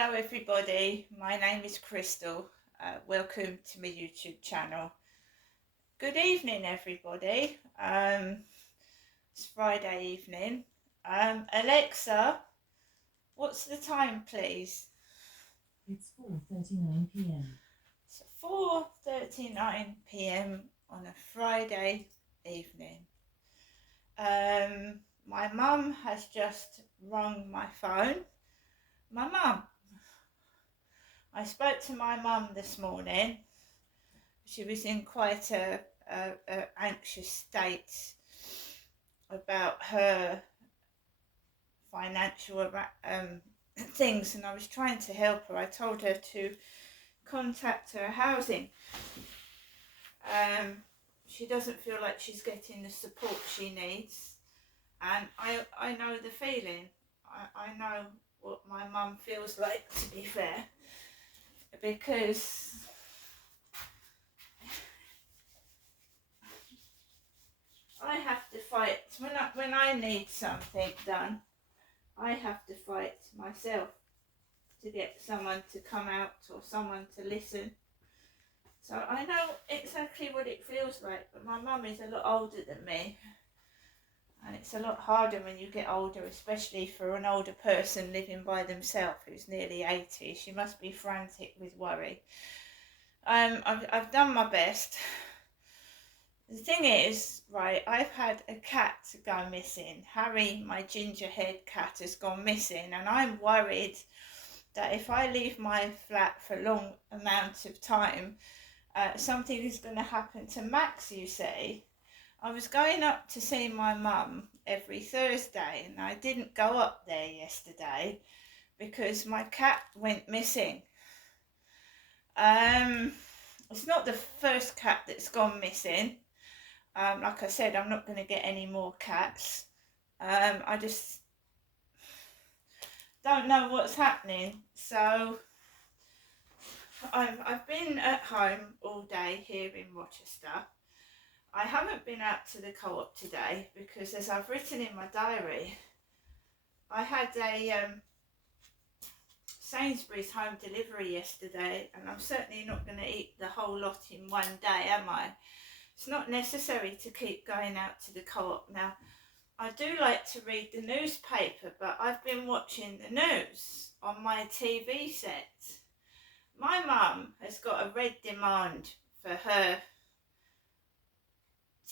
Hello everybody, my name is Crystal. Welcome to my YouTube channel. Good evening everybody. It's Friday evening. Alexa, what's the time please? It's 4:39 p.m. It's 4:39 p.m. on a Friday evening. My mum has just rung my phone. My mum. I spoke to my mum this morning. She was in quite a anxious state about her financial things, and I was trying to help her. I told her to contact her housing. She doesn't feel like she's getting the support she needs, and I know the feeling. I know what my mum feels like, to be fair, because I have to fight when I need something done. I have to fight myself to get someone to come out or someone to listen. So I know exactly what it feels like, but my mum is a lot older than me, and it's a lot harder when you get older, especially for an older person living by themselves who's nearly 80. She must be frantic with worry. I've done my best. The thing is, right, I've had a cat go missing. Harry, my ginger haired cat, has gone missing, and I'm worried that if I leave my flat for a long amount of time, something is going to happen to Max, you see. I was going up to see my mum every Thursday, and I didn't go up there yesterday because my cat went missing. It's not the first cat that's gone missing. Like I said, I'm not going to get any more cats. I just don't know what's happening. So I've been at home all day here in Rochester. I haven't been out to the co-op today because, as I've written in my diary, I had a Sainsbury's home delivery yesterday, and I'm certainly not going to eat the whole lot in one day, am I? It's not necessary to keep going out to the co-op. Now, I do like to read the newspaper, but I've been watching the news on my TV set. My mum has got a red demand for her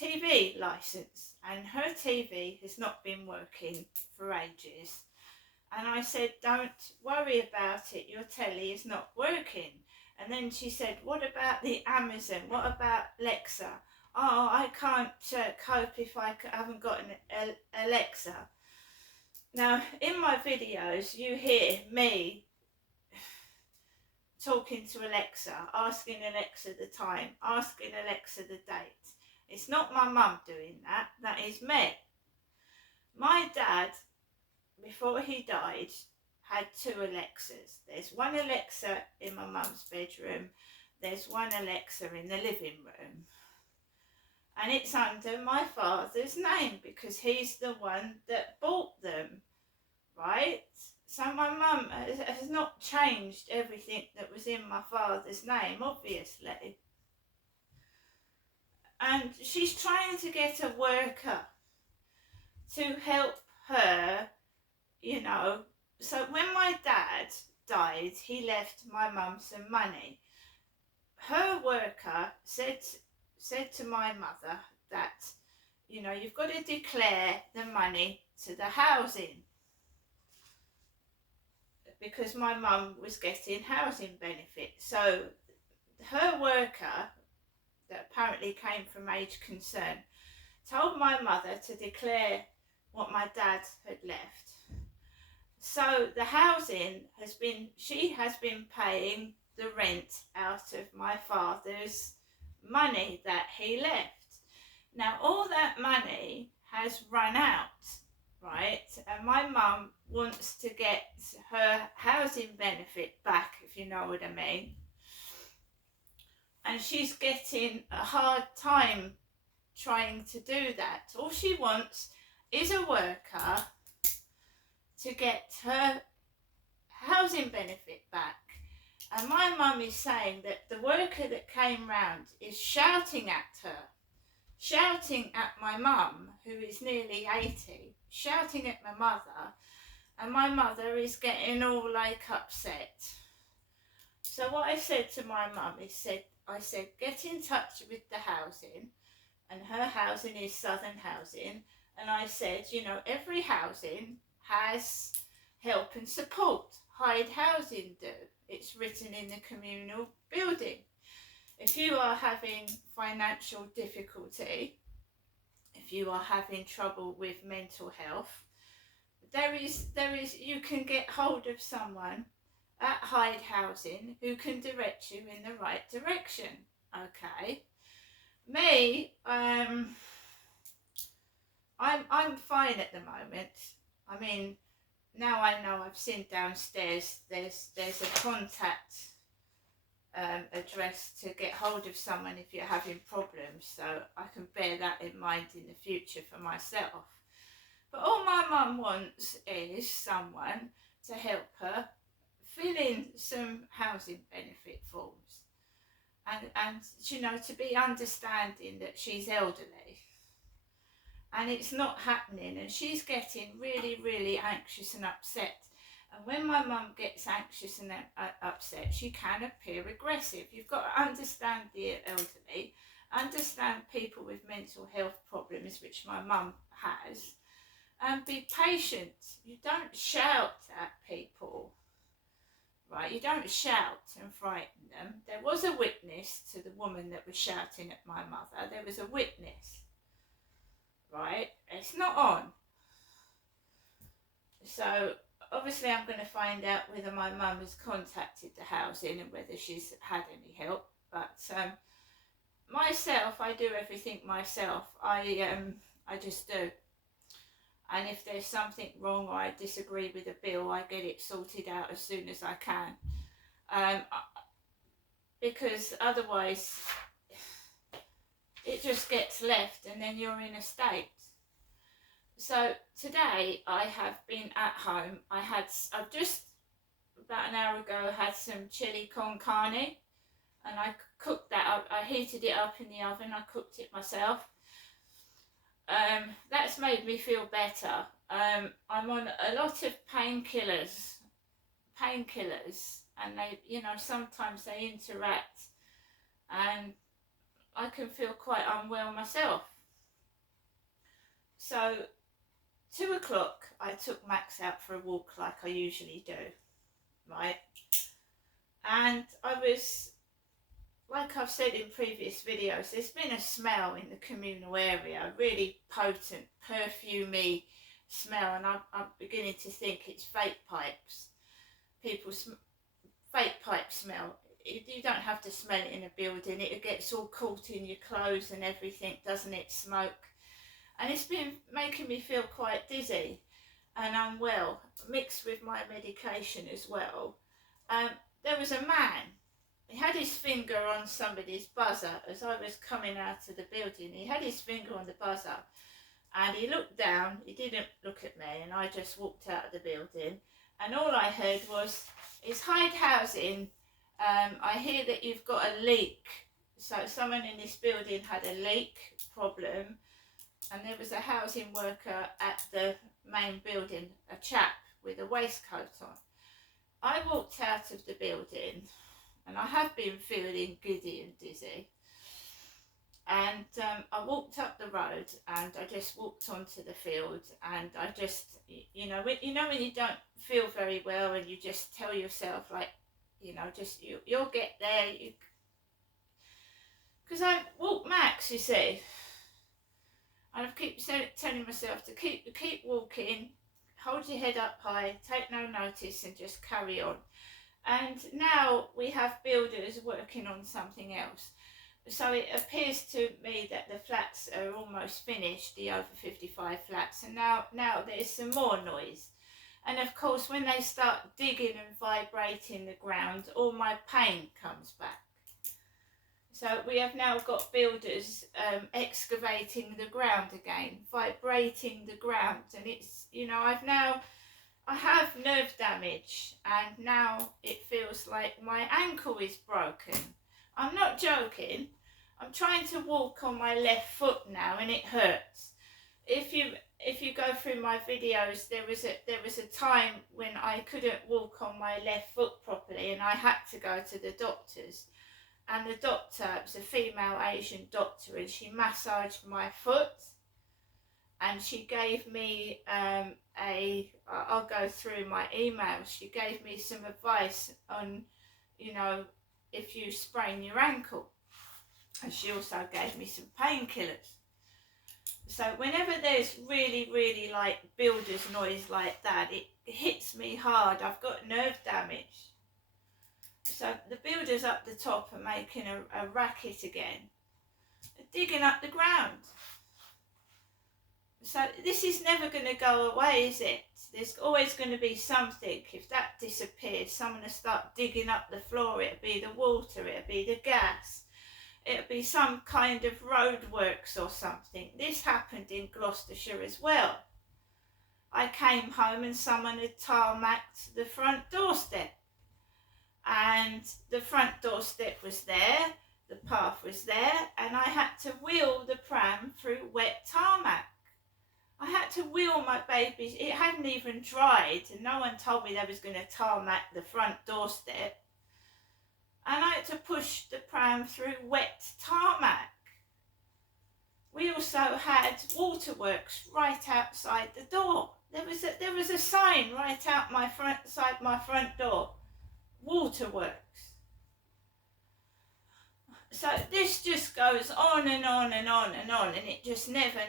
TV licence, and her TV has not been working for ages. And I said, don't worry about it, your telly is not working. And then she said, what about the Amazon? What about Alexa? Oh, I can't cope if I haven't got an Alexa. Now, in my videos, you hear me talking to Alexa, asking Alexa the time, asking Alexa the date. It's not my mum doing that, that is me. My dad, before he died, had two Alexas. There's one Alexa in my mum's bedroom, there's one Alexa in the living room. And it's under my father's name because he's the one that bought them, right? So my mum has not changed everything that was in my father's name, obviously. And she's trying to get a worker to help her, you know. So when my dad died, he left my mum some money. Her worker said to my mother that, you know, you've got to declare the money to the housing because my mum was getting housing benefits. So her worker, that apparently came from Age Concern, told my mother to declare what my dad had left. So the housing she has been paying the rent out of my father's money that he left. Now all that money has run out, right? And my mum wants to get her housing benefit back, if you know what I mean. And she's getting a hard time trying to do that. All she wants is a worker to get her housing benefit back. And my mum is saying that the worker that came round is shouting at her, shouting at my mum, who is nearly 80, shouting at my mother, and my mother is getting all like upset. So what I said to my mum is I said, get in touch with the housing, and her housing is Southern Housing, and I said, you know, every housing has help and support. Hyde Housing do. It's written in the communal building. If you are having financial difficulty, if you are having trouble with mental health, there is you can get hold of someone at Hyde Housing who can direct you in the right direction. Okay. Me, I'm fine at the moment. I mean, now I know I've seen downstairs there's a contact address to get hold of someone if you're having problems, so I can bear that in mind in the future for myself. But all my mum wants is someone to help her fill in some housing benefit forms, and you know, to be understanding that she's elderly and it's not happening, and she's getting really, really anxious and upset. And when my mum gets anxious and upset, she can appear aggressive. You've got to understand the elderly, understand people with mental health problems, which my mum has, and be patient. You don't shout at people, right? You don't shout and frighten them. There was a witness to the woman that was shouting at my mother. There was a witness, right? It's not on. So obviously I'm going to find out whether my mum has contacted the housing and whether she's had any help. But myself, I do everything myself. I just do. And if there's something wrong or I disagree with a bill, I get it sorted out as soon as I can. Because otherwise it just gets left and then you're in a state. So today I have been at home. I've just about an hour ago had some chili con carne, and I cooked that up. I heated it up in the oven. I cooked it myself. That's made me feel better. I'm on a lot of painkillers, and they, you know, sometimes they interact, and I can feel quite unwell myself. So 2 o'clock, I took Max out for a walk like I usually do, right? And I was, like I've said in previous videos, there's been a smell in the communal area, a really potent, perfumey smell, and I'm beginning to think it's fake pipes. Fake pipe smell. You don't have to smell it in a building. It gets all caught in your clothes and everything, doesn't it? Smoke. And it's been making me feel quite dizzy and unwell, mixed with my medication as well. There was a man. He had his finger on somebody's buzzer as I was coming out of the building. He had his finger on the buzzer and he looked down. He didn't look at me, and I just walked out of the building. And all I heard was, "It's Hyde Housing. I hear that you've got a leak." So someone in this building had a leak problem, and there was a housing worker at the main building, a chap with a waistcoat on. I walked out of the building, and I have been feeling giddy and dizzy. And I walked up the road, and I just walked onto the field, and I just, you know when you don't feel very well, and you just tell yourself, like, you know, just you'll get there. Because I walked Max, you see, and I keep telling myself to keep walking, hold your head up high, take no notice, and just carry on. And now we have builders working on something else. So it appears to me that the flats are almost finished, the over 55 flats, and now there's some more noise. And of course, when they start digging and vibrating the ground, all my pain comes back. So we have now got builders excavating the ground again, vibrating the ground, and it's, you know, I have nerve damage, and now it feels like my ankle is broken. I'm not joking. I'm trying to walk on my left foot now, and it hurts. If you go through my videos, there was a time when I couldn't walk on my left foot properly, and I had to go to the doctors. And the doctor was a female Asian doctor, and she massaged my foot, and she gave me I'll go through my emails. She gave me some advice on, if you sprain your ankle, and she also gave me some painkillers. So whenever there's really, really like builder's noise like that, it hits me hard. I've got nerve damage. So the builders up the top are making a racket again. They're digging up the ground. So this is never going to go away, is it? There's always going to be something. If that disappears, someone will start digging up the floor. It'll be the water, it'll be the gas. It'll be some kind of roadworks or something. This happened in Gloucestershire as well. I came home and someone had tarmacked the front doorstep. And the front doorstep was there, the path was there, and I had to wheel the pram through wet tarmac. I had to wheel my babies. It hadn't even dried, and no one told me they was going to tarmac the front doorstep. And I had to push the pram through wet tarmac. We also had waterworks right outside the door. There was a sign right outside my front door. Waterworks. So this just goes on and on and on and on, and it just never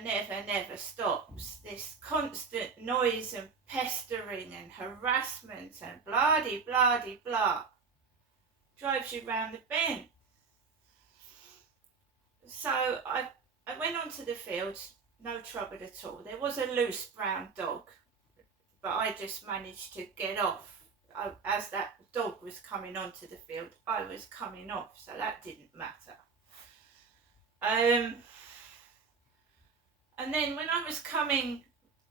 stops. This constant noise and pestering and harassment and blah-de-blah-de-blah drives you round the bend. So I went onto the fields, no trouble at all. There was a loose brown dog, but I just managed to get off. As that dog was coming onto the field, I was coming off, so that didn't matter. And then when I was coming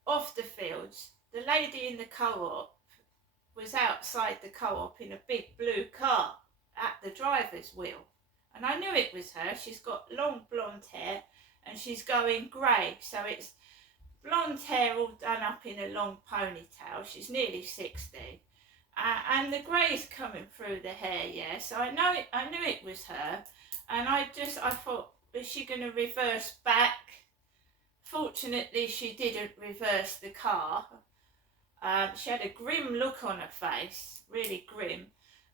off the fields, the lady in the co-op was outside the co-op in a big blue car at the driver's wheel. And I knew it was her. She's got long blonde hair and she's going grey. So it's blonde hair all done up in a long ponytail. She's nearly 60. And the grey's coming through the hair, yeah. So I knew it was her. And I thought, is she going to reverse back? Fortunately, she didn't reverse the car. She had a grim look on her face, really grim.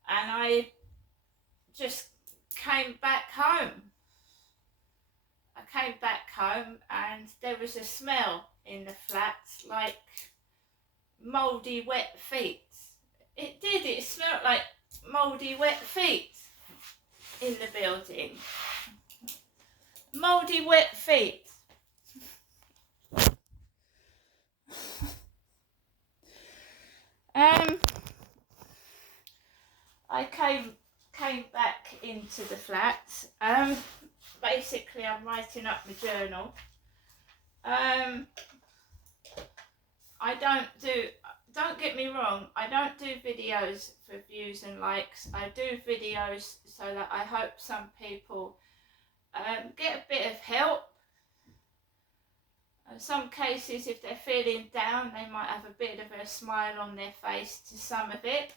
And I just came back home. I came back home and there was a smell in the flat like mouldy wet feet. It did, it smelled like mouldy wet feet in the building. Mouldy wet feet. I came back into the flat. Basically I'm writing up my journal. Don't get me wrong, I don't do videos for views and likes. I do videos so that I hope some people get a bit of help. In some cases, if they're feeling down, they might have a bit of a smile on their face to some of it.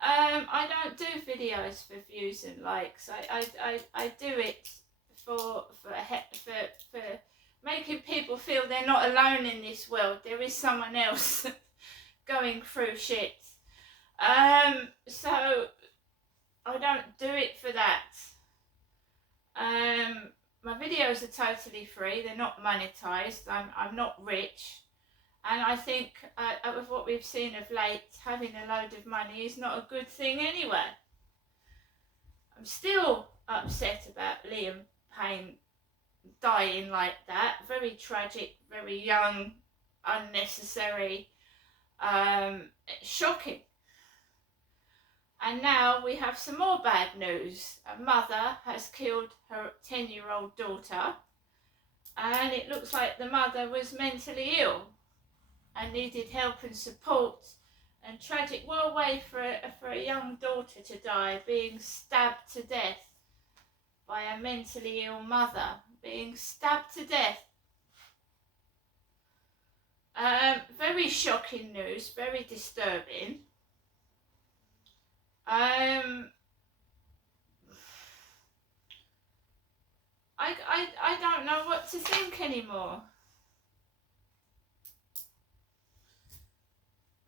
I don't do videos for views and likes. I do it for making people feel they're not alone in this world. There is someone else going through shit. So I don't do it for that. My videos are totally free. They're not monetized. I'm not rich. And I think with what we've seen of late, having a load of money is not a good thing anyway. I'm still upset about Liam Payne dying like that. Very tragic, very young, unnecessary, shocking. And now we have some more bad news. A mother has killed her 10-year-old daughter, and it looks like the mother was mentally ill. and needed help and support. And tragic, what a way for a young daughter to die, being stabbed to death by a mentally ill mother, being stabbed to death. Very shocking news, very disturbing. I don't know what to think anymore.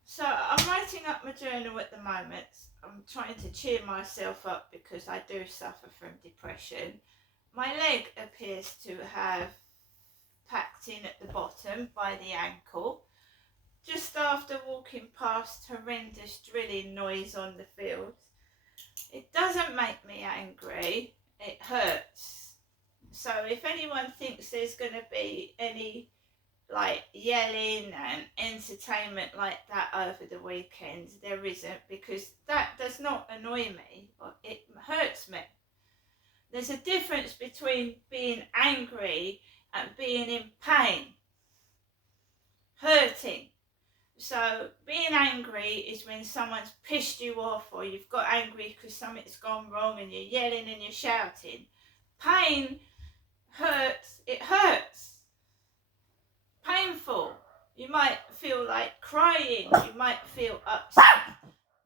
So I'm writing up my journal at the moment. I'm trying to cheer myself up because I do suffer from depression. My leg appears to have packed in at the bottom by the ankle, just after walking past horrendous drilling noise on the field. It doesn't make me angry, it hurts. So if anyone thinks there's going to be any like yelling and entertainment like that over the weekend, there isn't, because that does not annoy me, it hurts me. There's a difference between being angry and being in pain, hurting. So being angry is when someone's pissed you off, or you've got angry because something's gone wrong and you're yelling and you're shouting. Pain hurts, it hurts. Painful. You might feel like crying, you might feel upset.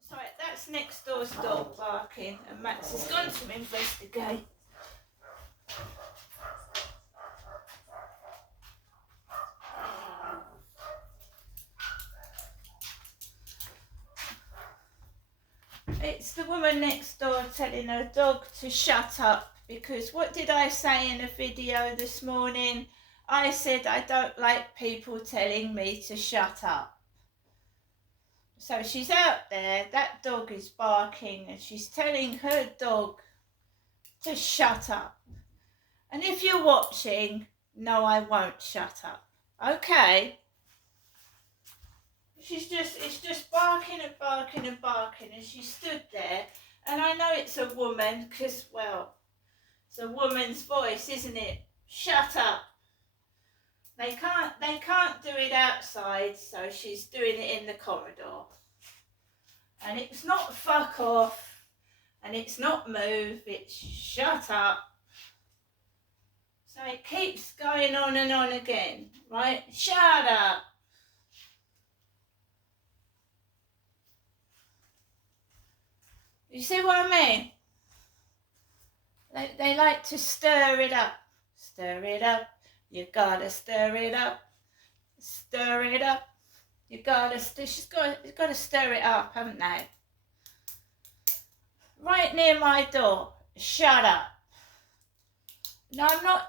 Sorry, that's next door's dog barking, and Max has gone to investigate. It's the woman next door telling her dog to shut up, because what did I say in a video this morning? I said I don't like people telling me to shut up. So she's out there, that dog is barking, and she's telling her dog to shut up. And if you're watching, no, I won't shut up. Okay? It's just barking and barking and barking, and she stood there, and I know it's a woman, because, well, it's a woman's voice, isn't it? Shut up. They can't do it outside, so she's doing it in the corridor. And it's not fuck off, and it's not move, it's shut up. So it keeps going on and on again, right? Shut up. You see what I mean? They like to stir it up. Stir it up. You gotta stir it up. Stir it up. You gotta she's got to stir it up, haven't they? Right near my door. Shut up. No, I'm not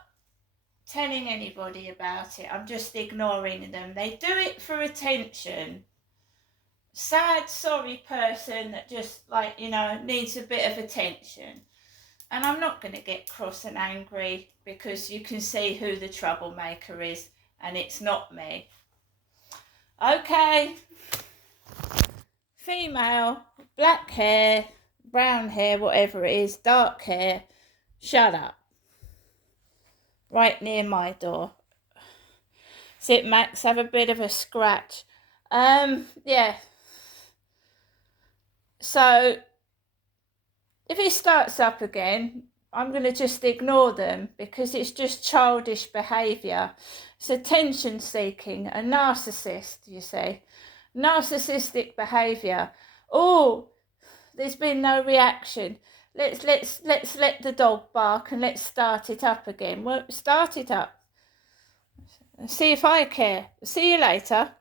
telling anybody about it. I'm just ignoring them. They do it for attention. Sad, sorry person that just, like, you know, needs a bit of attention. And I'm not going to get cross and angry, because you can see who the troublemaker is, and it's not me. Okay. Female, black hair, brown hair, whatever it is, dark hair, shut up. Right near my door. Sit, Max, have a bit of a scratch. Yeah. So, if it starts up again, I'm going to just ignore them, because it's just childish behaviour. It's attention seeking, a narcissist, you see. Narcissistic behaviour. Oh, there's been no reaction. Let's let the dog bark and let's start it up again. Well, start it up. See if I care. See you later.